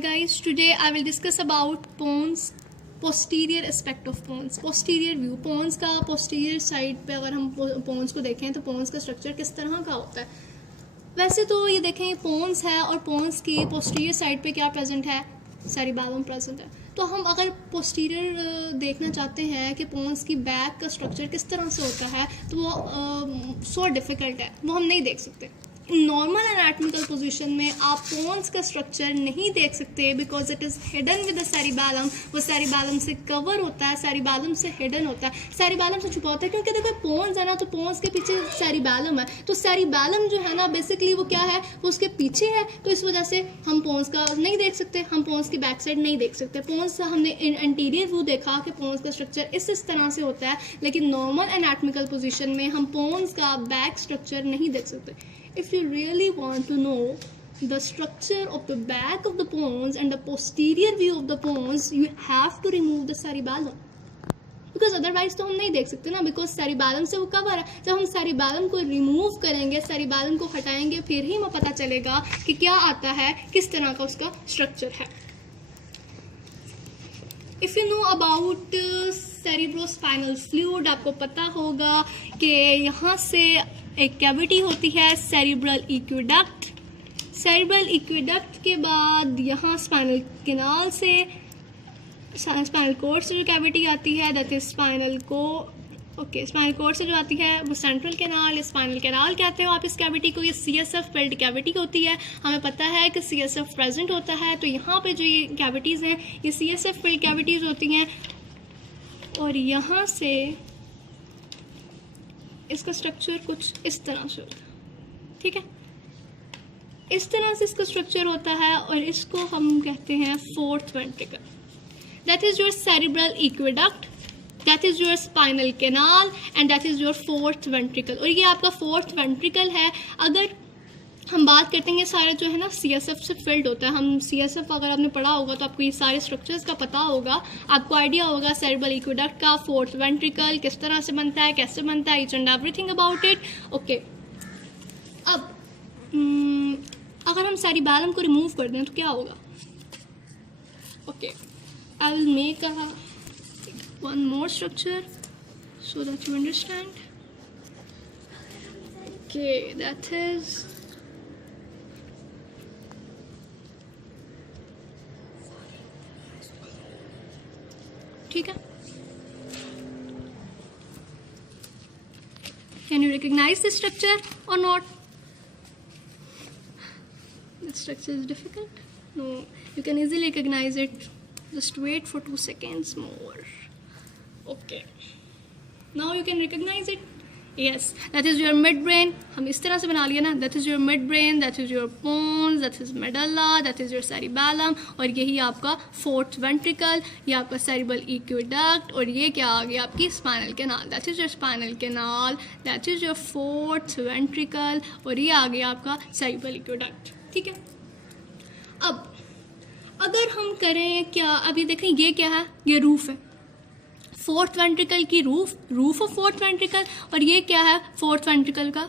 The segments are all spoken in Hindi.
guys, today I will discuss about pons, posterior aspect of pons, posterior view. pons का posterior side पे अगर हम pons को देखें तो pons का structure किस तरह का होता है. वैसे तो ये देखें pons है और pons की posterior side पे क्या present है, cerebellum present है. तो हम अगर posterior देखना चाहते हैं कि pons की back का structure किस तरह से होता है तो वो so difficult है, वो हम नहीं देख सकते. नॉर्मल एनाटॉमिकल पोजीशन में आप पोन्स का स्ट्रक्चर नहीं देख सकते because it is hidden with the cerebellum. वो सेरिबैलम से कवर होता है, सेरिबैलम से हिडन होता है, सेरिबैलम से छुपा होता है. क्योंकि देखो पोन्स है ना, तो पोन्स के पीछे सेरिबैलम है, तो सेरिबैलम जो है ना बेसिकली वो क्या है, वो उसके पीछे है. तो इस वजह से हम पोन्स का नहीं देख सकते, हम पोन्स की बैक साइड नहीं देख सकते. पोन्स हमने एंटीरियर व्यू देखा कि पोन्स का स्ट्रक्चर इस तरह से होता है, लेकिन नॉर्मल एनाटॉमिकल पोजीशन में हम पोन्स का बैक स्ट्रक्चर नहीं देख सकते. If you really want to know the structure of the back of the pons and the posterior view of the pons, you have to remove the cerebellum. Because otherwise तो हम नहीं देख सकते ना, because cerebellum से वो कवर है. जब हम cerebellum को remove करेंगे, cerebellum को हटाएंगे, फिर ही हमें पता चलेगा कि क्या आता है, किस तरह का उसका structure है. If you know about cerebrospinal fluid, आपको पता होगा कि यहाँ से एक कैविटी होती है सेरिब्रल एक्वेडक्ट. सेरिब्रल एक्वेडक्ट के बाद यहाँ स्पाइनल कैनाल से, स्पाइनल कोर्ड से जो कैविटी आती है दैट इज स्पाइनल कोर्ड से जो आती है वो सेंट्रल कैनाल, स्पाइनल कैनाल कहते हो आप इस कैविटी को. ये CSF फिल्ड कैविटी होती है. हमें पता है कि CSF प्रेजेंट होता है, तो यहाँ पे जो ये कैविटीज़ हैं ये CSF फिल्ड कैविटीज़ होती हैं. और यहाँ से इसका स्ट्रक्चर कुछ इस तरह से होता है, ठीक है, इस तरह से इसका स्ट्रक्चर होता है. और इसको हम कहते हैं fourth ventricle. That is your cerebral aqueduct, that is your spinal canal and that is your fourth ventricle. और ये आपका फोर्थ वेंट्रिकल है. अगर हम बात करते हैं, ये सारा जो है ना CSF से फिल्ड होता है. हम CSF अगर आपने पढ़ा होगा तो आपको ये सारे स्ट्रक्चर्स का पता होगा, आपको आइडिया होगा सेरिब्रल एक्वेडक्ट का, फोर्थ वेंट्रिकल किस तरह से बनता है, कैसे बनता है, each and everything about it. Okay, अब अगर हम सेरिबैलम को रिमूव कर दें तो क्या होगा. Okay, I will make one more structure so that you understand. Okay, that is ठीक है. Can you recognize this structure or not? This structure is difficult. No, you can easily recognize it. Just wait for 2 seconds more. Okay. Now you can recognize it. Yes, that is your midbrain. हम इस तरह से बना लिया ना. That is your midbrain, that is your pons, that is medulla, that is your cerebellum. और यही आपका fourth ventricle, ये आपका cerebral aqueduct. और ये क्या आ गया आपकी spinal canal. That is your spinal canal, that is your fourth ventricle. और ये आ गया आपका cerebral aqueduct. ठीक है. अब अगर हम करें क्या, अभी देखें ये क्या है, ये रूफ है फोर्थ वेंट्रिकल की, रूफ ऑफ फोर्थ वेंट्रिकल. और ये क्या है, फोर्थ वेंट्रिकल का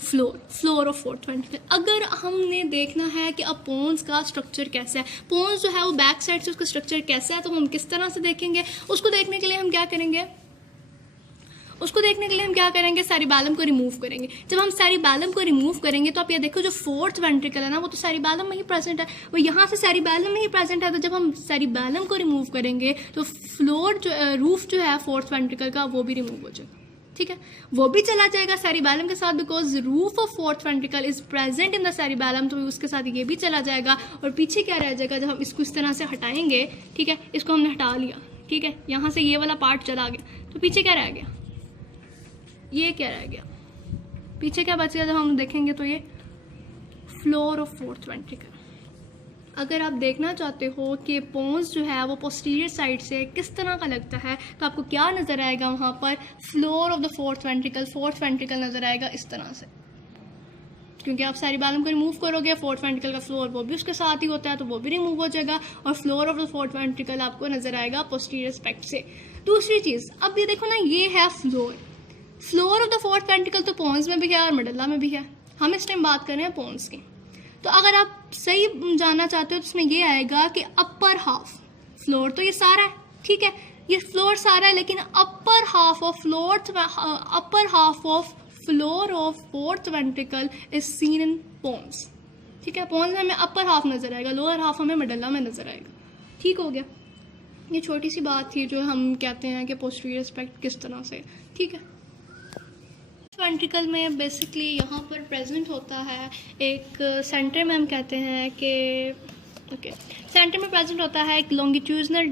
फ्लोर ऑफ फोर्थ वेंट्रिकल. अगर हमने देखना है कि अब पोन्स का स्ट्रक्चर कैसा है, पोन्स जो है वो बैक साइड से उसका स्ट्रक्चर कैसा है, तो हम किस तरह से देखेंगे. उसको देखने के लिए हम क्या करेंगे, सेरिबैलम को रिमूव करेंगे. जब हम सेरिबैलम को रिमूव करेंगे तो आप ये देखो जो फोर्थ वेंट्रिकल है ना वो तो सेरिबैलम में ही प्रेजेंट है, वो यहाँ से सेरिबैलम में ही प्रेजेंट है. तो जब हम सेरिबैलम को रिमूव करेंगे तो फ्लोर जो रूफ जो है फोर्थ वेंट्रिकल का वो भी रिमूव हो जाएगा. ठीक है, वो भी चला जाएगा सेरिबैलम के साथ, because roof of fourth ventricle is present in the cerebellum, तो उसके साथ ये भी चला जाएगा. और पीछे क्या रह जाएगा, जब हम इसको इस तरह से हटाएंगे, ठीक है, इसको हमने हटा लिया, ठीक है, यहाँ से ये वाला पार्ट चला गया, तो पीछे क्या रह गया, ये क्या रह गया, पीछे क्या बच गया. जब हम देखेंगे तो ये फ्लोर ऑफ फोर्थ वेंट्रिकल. अगर आप देखना चाहते हो कि पोन्स जो है वो पोस्टीरियर साइड से किस तरह का लगता है, तो आपको क्या नज़र आएगा वहाँ पर, floor of the fourth ventricle नज़र आएगा इस तरह से. क्योंकि आप सेरिबैलम को रिमूव करोगे, फोर्थ वेंट्रिकल का फ्लोर वो भी उसके साथ ही होता है, तो वो भी रिमूव हो जाएगा. और floor of the fourth ventricle आपको नज़र आएगा पोस्टीरियर एस्पेक्ट से. दूसरी चीज़, अब ये देखो ना, ये है floor of the fourth ventricle, तो पोन्स में भी है और मेडुल्ला में भी है. हम इस टाइम बात कर रहे हैं पोन्स की. तो अगर आप सही जानना चाहते हो तो उसमें ये आएगा कि अपर हाफ फ्लोर, तो ये सारा है, ठीक है, ये फ्लोर सारा है, लेकिन upper half of floor of fourth ventricle is seen in pons, ठीक है। पोन्स में हमें अपर हाफ नजर आएगा, लोअर हाफ हमें मेडुला में नजर आएगा, ठीक हो गया। ये छोटी सी बात थी जो हम कहते हैं कि पोस्टीरियर एस्पेक्ट किस तरह से, ठीक है। वेंट्रिकल में बेसिकली यहाँ पर प्रेजेंट होता है एक सेंटर में हम कहते हैं कि ओके सेंटर में प्रेजेंट होता है एक लॉन्गिट्यूडनल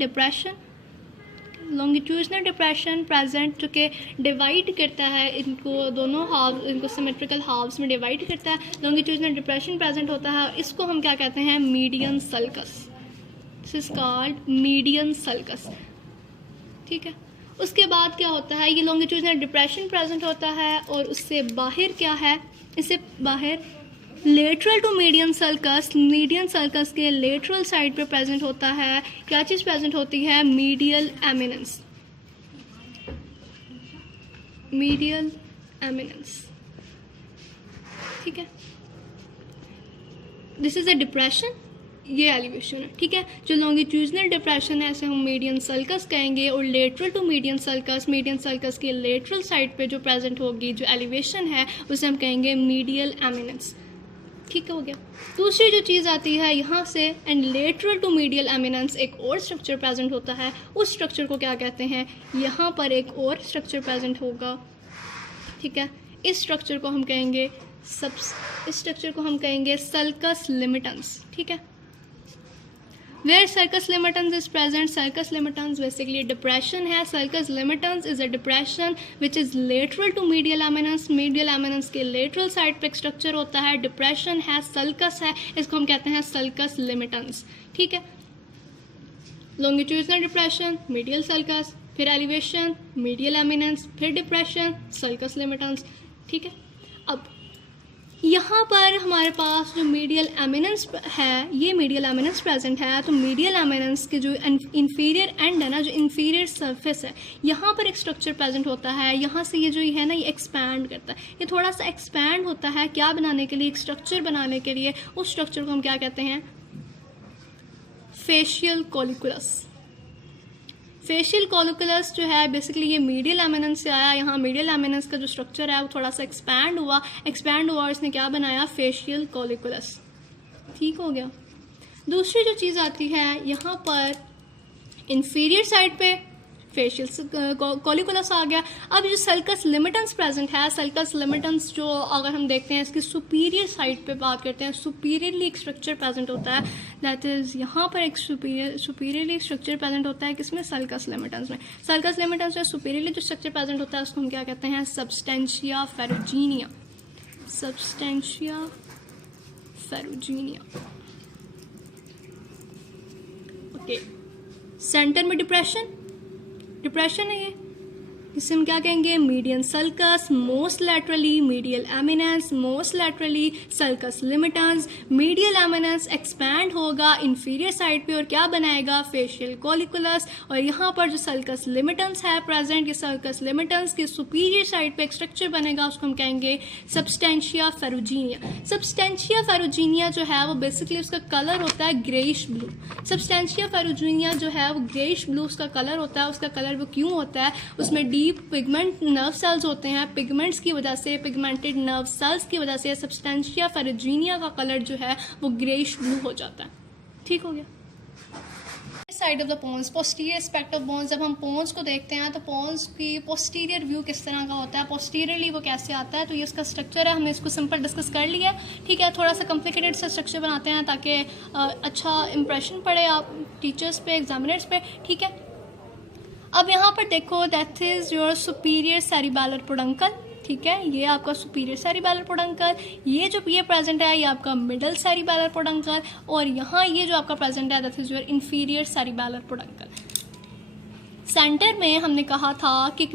डिप्रेशन प्रेजेंट, जो कि डिवाइड करता है इनको दोनों हाफ, इनको सिमेट्रिकल हाफ्स में डिवाइड करता है। लॉन्गिट्यूडनल डिप्रेशन प्रेजेंट होता है, इसको हम क्या कहते हैं, median sulcus, this is called median sulcus, ठीक है। उसके बाद क्या होता है, ये लॉन्गिट्यूडनल डिप्रेशन प्रेजेंट होता है और उससे बाहर क्या है, इससे बाहर लेटरल टू मीडियन सल्कस के लेटरल साइड पे प्रेजेंट होता है क्या चीज़ प्रेजेंट होती है, मीडियल एमिनेंस, ठीक है। दिस इज अ डिप्रेशन, ये एलिवेशन है, ठीक है। जो लॉन्गिट्यूडनल डिप्रेशन है ऐसे हम मीडियन सल्कस कहेंगे, और लेटरल टू मीडियन सल्कस के लेटरल साइड पे जो प्रेजेंट होगी जो एलिवेशन है उसे हम कहेंगे मीडियल एमिनेंस, ठीक हो गया। दूसरी जो चीज़ आती है यहाँ से, and lateral to medial eminence एक और स्ट्रक्चर प्रेजेंट होता है, उस स्ट्रक्चर को क्या कहते हैं, यहाँ पर एक और स्ट्रक्चर प्रेजेंट होगा, ठीक है। इस स्ट्रक्चर को हम कहेंगे सल्कस लिमिटेंस, ठीक है। Where sulcus limitans is present, sulcus limitans basically depression है, sulcus limitans is a depression which is lateral to medial eminence, medial eminence के lateral side पे एक structure होता है, depression है, sulcus है, इसको हम कहते हैं sulcus limitans, ठीक है। longitudinal depression, medial sulcus, फिर elevation, medial eminence, फिर depression, sulcus limitans, ठीक है। अब यहाँ पर हमारे पास जो मीडियल एमिनेंस है, ये मीडियल एमिनेंस प्रेजेंट है, तो मीडियल एमिनेंस के जो इंफीरियर एंड है ना, जो इंफीरियर सरफेस है, यहाँ पर एक स्ट्रक्चर प्रेजेंट होता है, यहाँ से ये जो है ना ये एक्सपैंड करता है, ये थोड़ा सा एक्सपैंड होता है, क्या बनाने के लिए, एक स्ट्रक्चर बनाने के लिए। उस स्ट्रक्चर को हम क्या कहते हैं, फेशियल कॉलिकुलस। फेशियल कॉलिकुलस जो है बेसिकली ये मीडियल एमिनेंस से आया, यहाँ मीडियल एमिनेंस का जो स्ट्रक्चर है वो थोड़ा सा एक्सपैंड हुआ और इसने क्या बनाया, फेशियल कॉलिकुलस, ठीक हो गया। दूसरी जो चीज़ आती है यहाँ पर इंफीरियर साइड पे फेशियल कॉलिकुलस आ गया। अब जो सल्कस लिमिटेंस प्रेजेंट है, सल्कस लिमिटेंस जो अगर हम देखते हैं इसकी सुपीरियर साइड पे बात करते हैं, सुपीरियरली एक स्ट्रक्चर प्रेजेंट होता है, दैट इज़ यहाँ पर एक सुपीरियरली स्ट्रक्चर प्रेजेंट होता है, किसमें, सल्कस लिमिटेंस में। सल्कस लिमिटेंस में सुपीरियरली जो स्ट्रक्चर प्रेजेंट होता है उसको हम क्या कहते हैं, सबस्टेंशिया फेरुजीनिया, ओके। सेंटर में डिप्रेशन है ये, जिसे हम क्या कहेंगे, median sulcus, most laterally medial eminence, most laterally sulcus limitans. Medial eminence expand होगा इंफीरियर साइड पे और क्या बनाएगा, फेशियल कॉलिकुलस। और यहाँ पर जो सल्कस लिमिटेंस है प्रेजेंट, ये सल्कस लिमिटेंस के सुपीरियर साइड पे एक स्ट्रक्चर बनेगा, उसको हम कहेंगे सबस्टेंशिया फेरुजीनिया। सबस्टेंशिया फेरुजीनिया जो है वो बेसिकली उसका कलर होता है ग्रेइश ब्लू। सबस्टेंशिया फेरुजीनिया जो है वो ग्रेइश ब्लू उसका कलर होता है। उसका कलर वो क्यों होता है, उसमें डीप पिगमेंट नर्व सेल्स होते हैं, पिगमेंट्स की वजह से, पिगमेंटेड नर्व सेल्स की वजह से सबस्टेंशिया फेरुजीनिया का कलर जो है वो ग्रेइश ब्लू हो जाता है, ठीक हो गया। Side of the pons, posterior aspect of pons, जब हम पोन्स को देखते हैं तो पोन्स की पोस्टीरियर व्यू किस तरह का होता है, पोस्टीरियरली वो कैसे आता है, तो ये उसका स्ट्रक्चर है, हमने इसको सिंपल डिस्कस कर लिया है, ठीक है। थोड़ा सा कॉम्प्लिकेटेड सा स्ट्रक्चर बनाते हैं ताकि अच्छा इंप्रेशन पड़े आप टीचर्स पे, एग्जामिनर्स पे, ठीक है। अब यहाँ पर देखो, that is your superior cerebellar peduncle, ठीक है, ये आपका सुपीरियर सेरिबेलर पोडंकल। ये जो ये प्रेजेंट है ये आपका मिडल सेरिबेलर पोडंकल, और यहाँ ये जो आपका प्रेजेंट है that is your inferior cerebellar peduncle. Centre में हमने कहा था कि एक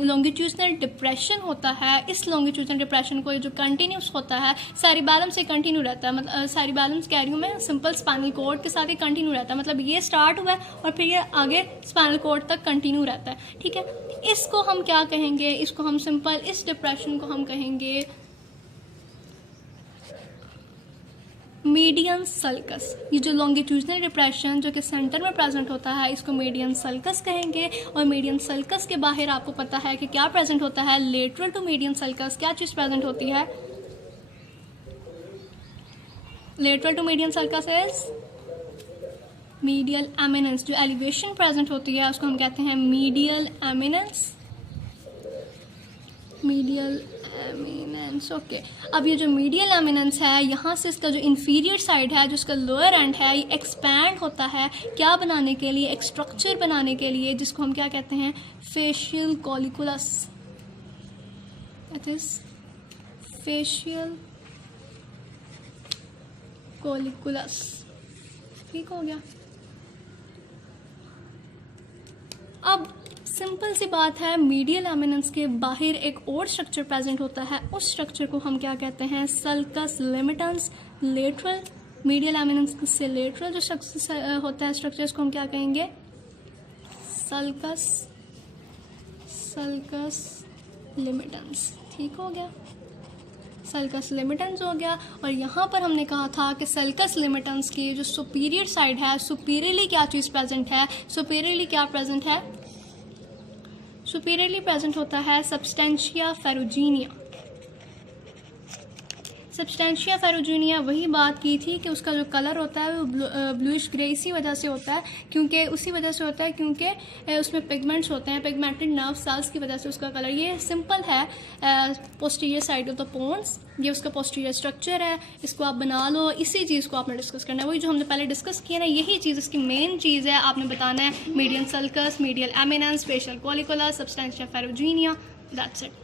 लॉन्गिट्यूडनल डिप्रेशन होता है। इस लॉन्गिट्यूडनल डिप्रेशन को जो कंटिन्यूस होता है सेरिबेलम से कंटिन्यू रहता है, मतलब सेरिबेलम कह रही हूँ मैं, सिंपल स्पाइनल कॉर्ड के साथ ही कंटिन्यू रहता है, मतलब ये स्टार्ट हुआ है और फिर ये आगे स्पाइनल कॉर्ड तक कंटिन्यू रहता है, ठीक है। इसको हम क्या कहेंगे, इसको हम सिंपल, इस डिप्रेशन को हम कहेंगे मीडियन सल्कस, ये जो लॉन्गिट्यूडनल डिप्रेशन जो कि सेंटर में प्रेजेंट होता है इसको मीडियन सल्कस कहेंगे। और मीडियन सल्कस के बाहर आपको पता है कि क्या प्रेजेंट होता है, लेटरल टू मीडियन सल्कस क्या चीज़ प्रेजेंट होती है, lateral to median sulcus is medial eminence. जो एलिवेशन प्रेजेंट होती है उसको हम कहते हैं medial eminence, medial eminence. Okay, अब ये जो मीडियल एमिनेंस है यहाँ से इसका जो इंफीरियर साइड है जो इसका लोअर एंड है ये एक्सपैंड होता है क्या बनाने के लिए, एक स्ट्रक्चर बनाने के लिए जिसको हम क्या कहते हैं, facial colliculus. It is facial colliculus. ठीक हो गया। अब सिंपल सी बात है, मीडियल एमिनेंस के बाहर एक और स्ट्रक्चर प्रेजेंट होता है, उस स्ट्रक्चर को हम क्या कहते हैं, सल्कस लिमिटेंस। लेटरल मीडियल एमिनेंस से लेटरल जो स्ट्रक्चर होता है स्ट्रक्चर को हम क्या कहेंगे, सल्कस, सल्कस लिमिटेंस। ठीक हो गया, सल्कस लिमिटेंस हो गया। और यहाँ पर हमने कहा था कि सल्कस लिमिटेंस की जो सुपीरियर साइड है, सुपीरियरली क्या चीज़ प्रेजेंट है, सुपीरियरली क्या प्रेजेंट है, सुपीरियरली प्रेजेंट होता है सब्सटेंशिया फेरुजीनिया। सब्सटेंशिया फेरुजीनिया वही बात की थी कि उसका जो कलर होता है वो ब्लूइश ग्रे इसी वजह से होता है क्योंकि उसी वजह से होता है क्योंकि उसमें पिगमेंट्स होते हैं, पिगमेंटेड नर्व सेल्स की वजह से उसका कलर ये सिंपल है। Posterior side of the pons, ये उसका पोस्टीरियर स्ट्रक्चर है, इसको आप बना लो। इसी चीज़ को आपने डिस्कस करना है, वही जो हमने पहले डिस्कस किया ना, यही चीज़ इसकी मेन चीज़ है। आपने बताना है median sulcus, medial eminence, facial colliculus, substantia ferruginea, that's it.